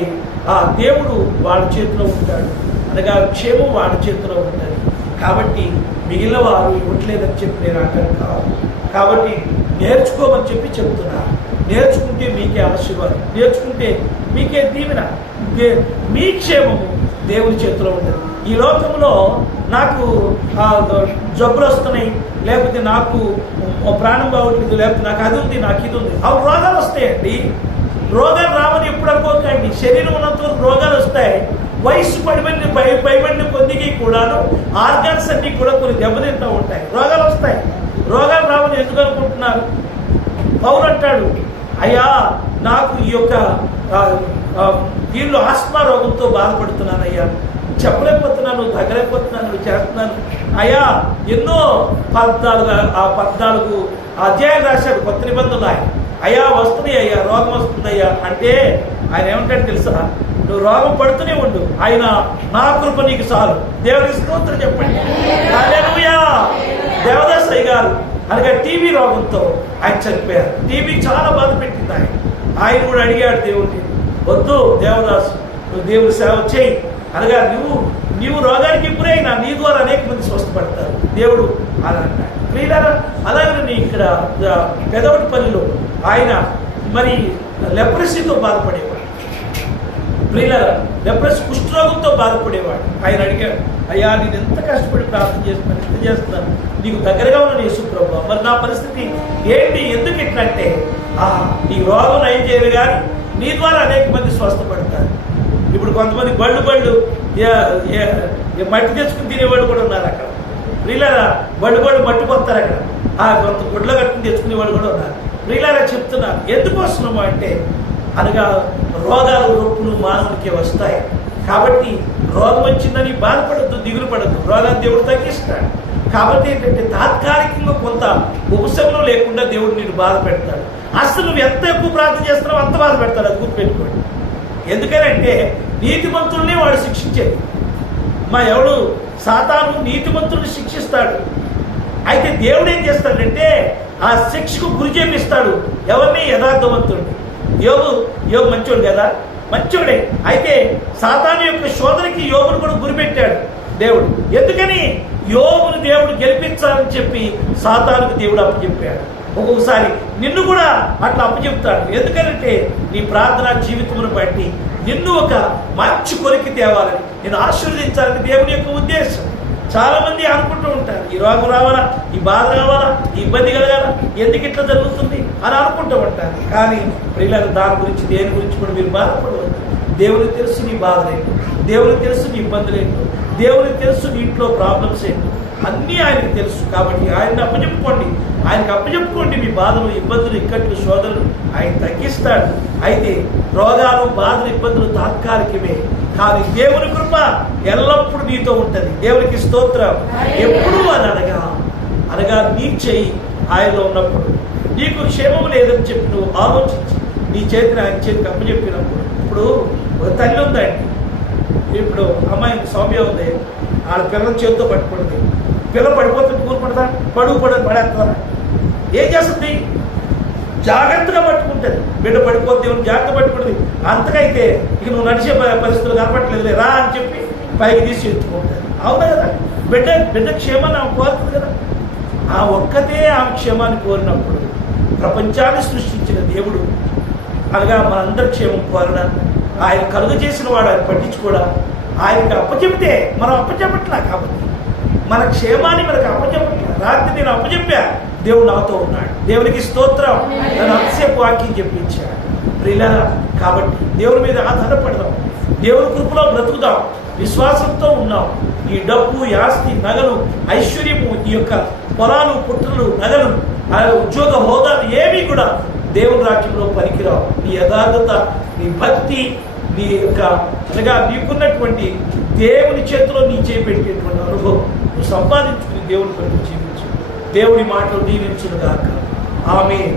ఆ దేవుడు వాళ్ళ చేతిలో ఉంటాడు, అనగా క్షేమం వాళ్ళ చేతిలో ఉంటుంది. కాబట్టి మిగిలిన వారు ఇవ్వట్లేదని చెప్పి నేను అంటాను కాదు. కాబట్టి నేర్చుకోమని చెప్పి చెప్తున్నారు. నేర్చుకుంటే మీకే ఆశీర్వాదం, నేర్చుకుంటే మీకే దీవెన, మీ క్షేమము దేవుని చేతిలో ఉంటుంది. ఈ లోకంలో నాకు జబ్బులు వస్తున్నాయి, లేకపోతే నాకు ప్రాణం బాగుంటుంది, లేకపోతే నాకు అది ఉంది, నాకు ఇది ఉంది, అవి రోగాలు వస్తాయండి. రోగాలు రావని ఎప్పుడు అనుకోకండి. శరీరం ఉన్నంత వరకు రోగాలు వస్తాయి. వయసు పైబడిన కొద్దికి కూడాను ఆర్గాన్స్ అన్నీ కూడా కొన్ని దెబ్బతింటూ ఉంటాయి, రోగాలు వస్తాయి. రోగాలు రావని ఎందుకు అనుకుంటున్నారు? పౌలు అంటాడు, అయ్యా నాకు ఈ యొక్క దీనిలో ఆస్మా రోగంతో బాధపడుతున్నాను అయ్యా, చెప్పలేకపోతున్నాను, తగ్గలేకపోతున్నాను, చేస్తున్నాను అయ్యా. ఎన్నో 14 అధ్యాయాలు రాశాడు, కొత్త నిబంధనలు. అయ్యా వస్తున్నాయి అయ్యా, రోగం వస్తుందయ్యా అంటే ఆయన ఏమంటాడు తెలుసా? నువ్వు రోగం పడుతూనే ఉండు, ఆయన నా కృప నీకు చాలు. దేవునికి స్తోత్రం చెప్పండి. హల్లెలూయా. దేవదాస్ అయ్య గారు అనగా టీబీ రోగంతో ఆయన చనిపోయారు. టీబీ చాలా బాధ పెట్టింది ఆయన కూడా అడిగాడు దేవుడిని, వద్దు దేవదాసు, నువ్వు దేవుడి సేవ చేయి, అనగా నీవు రోగానికి గురైనా నీ ద్వారా అనేక మంది స్వస్థపడతారు దేవుడు అని అన్నాడు. ప్రియులారా, అలాగే ఇక్కడ పెదవటిపల్లిలో ఆయన మరి లెప్రసీతో బాధపడేవాడు. ప్రియులారా, లెప్రసీ కుష్ఠరోగంతో బాధపడేవాడు. ఆయన అడిగాడు, అయ్యా నేను ఎంత కష్టపడి ప్రార్థన చేస్తున్నాను, ఎంత చేస్తున్నాను, నీకు దగ్గరగా ఉన్న యేసు ప్రభువా, మరి నా పరిస్థితి ఏంటి, ఎందుకు ఇట్లా అంటే, నీకు రోగం నయం చేయరు కానీ నీ ద్వారా అనేక మంది స్వస్థపడతారు. ఇప్పుడు కొంతమంది బళ్ళు మట్టి తెచ్చుకుని తినేవాళ్ళు కూడా ఉన్నారు అక్కడ. ప్రియులారా, బళ్ళు మట్టి పోతారు అక్కడ, కొంత గుడ్ల కట్టుకుని తెచ్చుకునే వాళ్ళు కూడా ఉన్నారు. ప్రియులారా చెప్తున్నారు, ఎందుకు వస్తున్నాము అంటే, అనగా రోగాలు రొప్పులు మానవునికి వస్తాయి. కాబట్టి రోగం వచ్చిందని బాధపడద్దు, దిగులు పడద్దు, రోగాన్ని దేవుడు తగ్గిస్తాడు. కాబట్టి ఏంటంటే తాత్కాలికంగా కొంత ఉపశమనం లేకుండా దేవుడు నేను బాధ పెడతాడు. అసలు నువ్వు ఎంత ఎక్కువ ప్రార్థన చేస్తున్నావు అంత బాధ పెడతాడు, అది గుర్తుపెట్టుకోండి. ఎందుకనంటే నీతిమంతుల్ని వాడు శిక్షించేది. ఎవడు సాతాను నీతిమంతుల్ని శిక్షిస్తాడు. అయితే దేవుడు ఏం చేస్తాడంటే ఆ శిక్షకు గురి చేపిస్తాడు ఎవరిని? యథార్థవంతుడిని. యోబు మంచోడు కదా, మంచోడే. అయితే సాతాను యొక్క శోధనకి యోబును కూడా గురిపెట్టాడు దేవుడు. ఎందుకని? యోబును దేవుడు గెలిపించాలని చెప్పి సాతానుకు దేవుడు అప్పచెప్పాడు. ఒక్కొక్కసారి నిన్ను కూడా అట్లా అప్పచెప్తాడు. ఎందుకంటే నీ ప్రార్థనా జీవితమును బట్టి నిన్ను ఒక మంచి కొలికి తేవాలని, నేను ఆశీర్వదించాలని దేవుని యొక్క ఉద్దేశం. చాలా మంది అనుకుంటూ ఉంటారు, ఈ రోగం రావాలా, ఈ బాధ రావాలా, ఈ ఇబ్బంది కలగాల, ఎందుకు ఇట్లా జరుగుతుంది అని అనుకుంటూ ఉంటారు. కానీ ప్రియులారా, దాని గురించి దేని గురించి కూడా మీరు బాధపడవద్దు. దేవునికి తెలుసు నీ బాధలేంటో, దేవునికి తెలుసు నీ ఇబ్బందులేంటో, దేవునికి తెలుసు నీ ఇంట్లో ప్రాబ్లమ్స్ ఏంటో, అన్నీ ఆయనకు తెలుసు. కాబట్టి ఆయన్ని అప్పచెప్పుకోండి మీ బాధలు, ఇబ్బందులు, ఇక్కట్లు, శోధనలు ఆయన తగ్గిస్తాడు. అయితే రోగాలు, బాధలు, ఇబ్బందులు తాత్కాలికమే, కానీ దేవుని కృప ఎల్లప్పుడూ నీతో ఉంటుంది. దేవునికి స్తోత్రం. ఎప్పుడు అని అనగా నీ చెయ్యి ఆయనలో ఉన్నప్పుడు నీకు క్షేమం లేదని చెప్పి నువ్వు ఆలోచించి నీ చేతిని ఆయన చేతికి అప్పచెప్పినప్పుడు, ఇప్పుడు ఒక తల్లి ఉందండి, ఇప్పుడు అమ్మాయి సౌమ్య ఉంది, వాళ్ళ పిల్లల చేతితో పట్టుకుంటుంది. పిల్ల పడిపోతుంది, కూరుపడతా, పడేస్తుందా? ఏం చేస్తుంది? జాగ్రత్తగా పట్టుకుంటుంది. బిడ్డ పడిపోద్ది, జాగ్రత్త పట్టుకుంటుంది. అంతకైతే ఇక నువ్వు నడిచే పరిస్థితులు కనపట్లేదు, రా అని చెప్పి పైకి తీసి ఎత్తుకుంటుంది. అవునా కదా? బిడ్డ క్షేమాన్ని ఆమె కోరుతుంది కదా. ఆ ఒక్కతే ఆమె క్షేమాన్ని కోరినప్పుడు ప్రపంచాన్ని సృష్టించిన దేవుడు అనగా మనందరి క్షేమం కోరడా, ఆయన కలుగ చేసిన వాడు ఆయన పట్టించుకోడా, ఆయనకి అప్పచెప్తే మనం అప్పచెప్పట్లా. కాబట్టి మన క్షేమాన్ని మనకు అప్పచెప్పట్లా. రాత్రి నేను అప్పచెప్పా, దేవుడు నాతో ఉన్నాడు. దేవునికి స్తోత్రం. నన్ను అంతసేపు వాక్యం చెప్పించాడు. ప్రియులారా, కాబట్టి దేవుని మీద ఆధారపడదాం, దేవుని కృపలో బ్రతుకుదాం, విశ్వాసంతో ఉన్నాం. ఈ డబ్బు, ఆస్తి, నగలు, ఐశ్వర్యము, ఈ యొక్క పొలాలు, పుత్రులు, నగలు, ఉద్యోగ హోదాలు ఏమీ కూడా దేవుని రాజ్యంలో పనికిరావు. నీ యథార్థత, నీ భక్తి, నీ యొక్క అనగా నీకున్నటువంటి దేవుని చేతిలో నీ చేపెట్టేటువంటి అనుభవం నువ్వు సంపాదించుకుని దేవుని కొరకు జీవించు. దేవుడి మాటలు దీవించును గాక. ఆమేన్.